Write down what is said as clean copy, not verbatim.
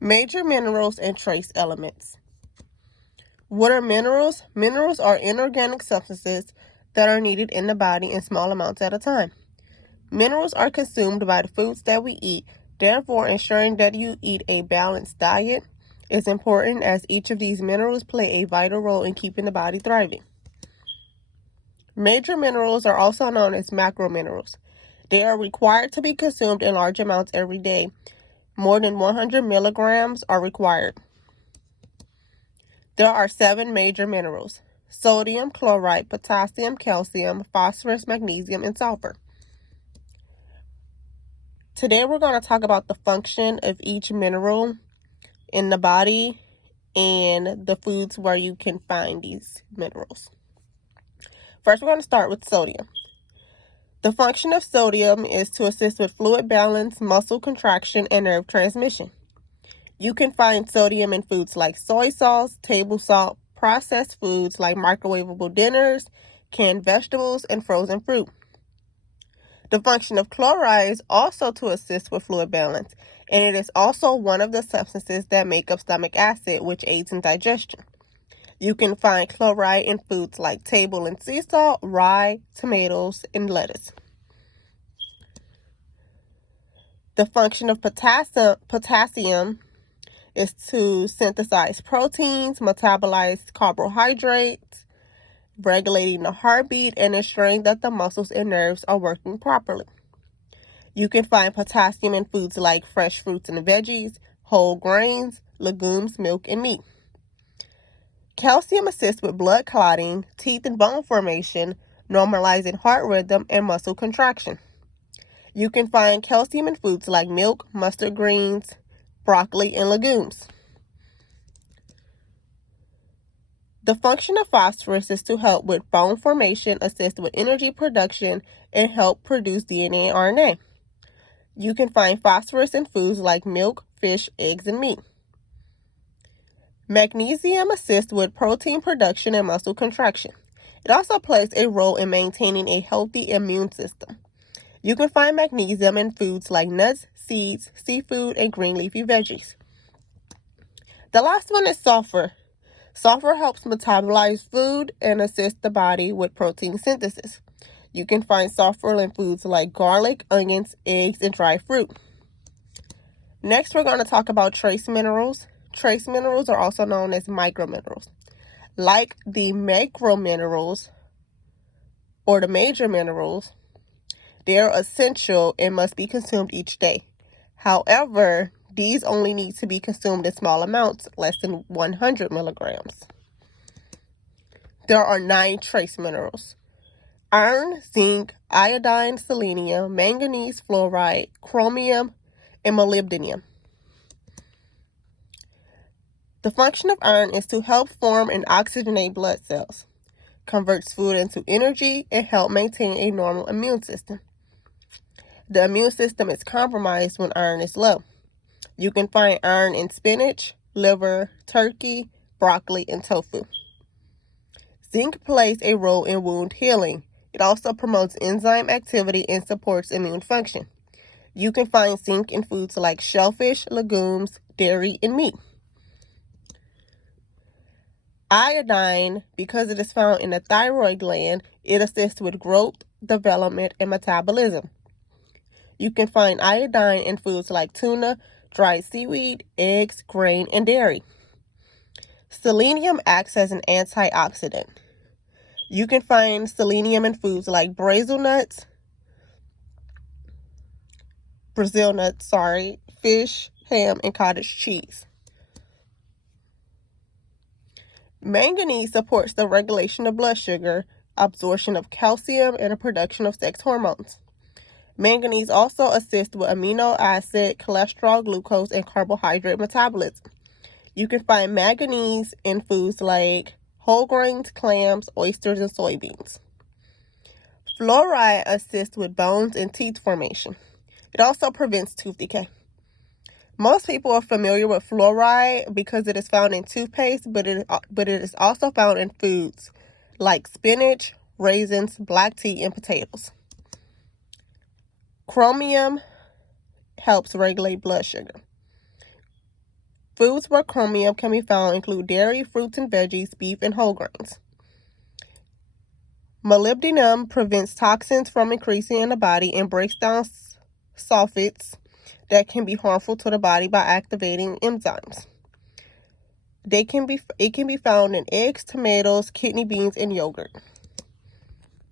Major minerals and trace elements. What are minerals? Minerals are inorganic substances that are needed in the body in small amounts at a time. Minerals are consumed by the foods that we eat. Therefore, ensuring that you eat a balanced diet is important, as each of these minerals play a vital role in keeping the body thriving. Major minerals are also known as macrominerals. They are required to be consumed in large amounts every day. More than 100 milligrams are required. There are 7 major minerals: sodium, chloride, potassium, calcium, phosphorus, magnesium, and sulfur. Today we're going to talk about the function of each mineral in the body and the foods where you can find these minerals. First, we're going to start with sodium. The function of sodium is to assist with fluid balance, muscle contraction, and nerve transmission. You can find sodium in foods like soy sauce, table salt, processed foods like microwavable dinners, canned vegetables, and frozen fruit. The function of chloride is also to assist with fluid balance, and it is also one of the substances that make up stomach acid, which aids in digestion. You can find chloride in foods like table and sea salt, rye, tomatoes, and lettuce. The function of potassium is to synthesize proteins, metabolize carbohydrates, regulating the heartbeat, and ensuring that the muscles and nerves are working properly. You can find potassium in foods like fresh fruits and veggies, whole grains, legumes, milk, and meat. Calcium assists with blood clotting, teeth and bone formation, normalizing heart rhythm, and muscle contraction. You can find calcium in foods like milk, mustard greens, broccoli, and legumes. The function of phosphorus is to help with bone formation, assist with energy production, and help produce DNA and RNA. You can find phosphorus in foods like milk, fish, eggs, and meat. Magnesium assists with protein production and muscle contraction. It also plays a role in maintaining a healthy immune system. You can find magnesium in foods like nuts, seeds, seafood, and green leafy veggies. The last one is sulfur. Sulfur helps metabolize food and assist the body with protein synthesis. You can find sulfur in foods like garlic, onions, eggs, and dried fruit. Next, we're going to talk about trace minerals. Trace minerals are also known as microminerals. Like the macrominerals or the major minerals, they are essential and must be consumed each day. However, these only need to be consumed in small amounts, less than 100 milligrams. There are 9 trace minerals: iron, zinc, iodine, selenium, manganese, fluoride, chromium, and molybdenum. The function of iron is to help form and oxygenate blood cells, converts food into energy, and help maintain a normal immune system. The immune system is compromised when iron is low. You can find iron in spinach, liver, turkey, broccoli, and tofu. Zinc plays a role in wound healing. It also promotes enzyme activity and supports immune function. You can find zinc in foods like shellfish, legumes, dairy, and meat. Iodine, because it is found in the thyroid gland, it assists with growth, development, and metabolism. You can find iodine in foods like tuna, dried seaweed, eggs, grain, and dairy. Selenium acts as an antioxidant. You can find selenium in foods like Brazil nuts, fish, ham, and cottage cheese. Manganese supports the regulation of blood sugar, absorption of calcium, and the production of sex hormones. Manganese also assists with amino acid, cholesterol, glucose, and carbohydrate metabolism. You can find manganese in foods like whole grains, clams, oysters, and soybeans. Fluoride assists with bones and teeth formation. It also prevents tooth decay. Most people are familiar with fluoride because it is found in toothpaste, but it is also found in foods like spinach, raisins, black tea, and potatoes. Chromium helps regulate blood sugar. Foods where chromium can be found include dairy, fruits and veggies, beef, and whole grains. Molybdenum prevents toxins from increasing in the body and breaks down sulfates that can be harmful to the body by activating enzymes. It can be found in eggs, tomatoes, kidney beans, and yogurt.